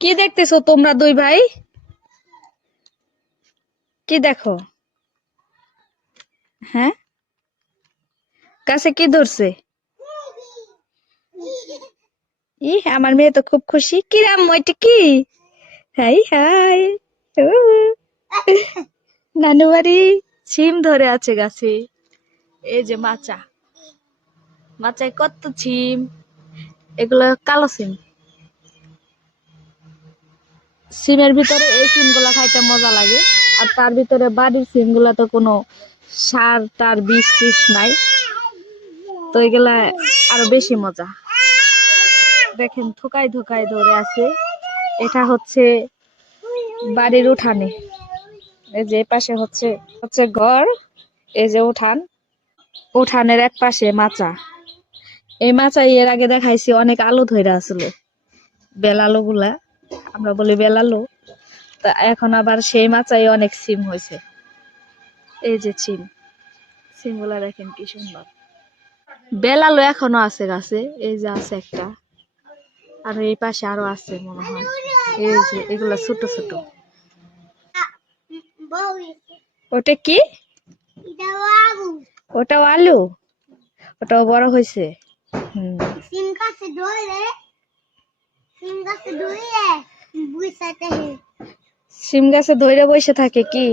কি দেখতেছো তোমরা দুই ভাই? কি দেখো? হ্যাঁ, কাছে কি ধরছে? আমার মেয়ে তো খুব খুশি। কি রাম, ওইটা কি? High high. উ, নানু বাড়ি। সিম ধরে আছে গাছে। এই যে মাচা, মাচায় কত সিম। এগুলো কালো সিম। সিমের ভিতরে এই সিম গুলা খাইতে মজা লাগে। আর তার ভিতরে বাড়ির সিম গুলা তো কোনো সার টার বিষ টিস নাই, তো এগুলা আরো বেশি মজা। দেখেন থোকায় থোকায় ধরে আছে। এটা হচ্ছে বাড়ির উঠানে। এই যে পাশে হচ্ছে হচ্ছে ঘর। এই যে উঠান, উঠানের এক পাশে মাচা। এই মাচায় এর আগে দেখাইছি অনেক আলু ধরে আসলো, বেলালু গুলা, আমরা বলি বেলালু। তা এখন আবার সেই মাচায় অনেক সিম হয়েছে। এই যে সিম, সিম গুলা দেখেন কি সুন্দর। বেলালু এখনো আছে গাছে, এই যে আছে একটা, আর এই পাশে আরো আছে মনে হয়। এই যে এগুলা ছোট ছোট। ওটা কি? ওটাও আলু? ওটাও বড় হয়েছে। হুম। সিম গাছে ধরে বসে থাকে কি?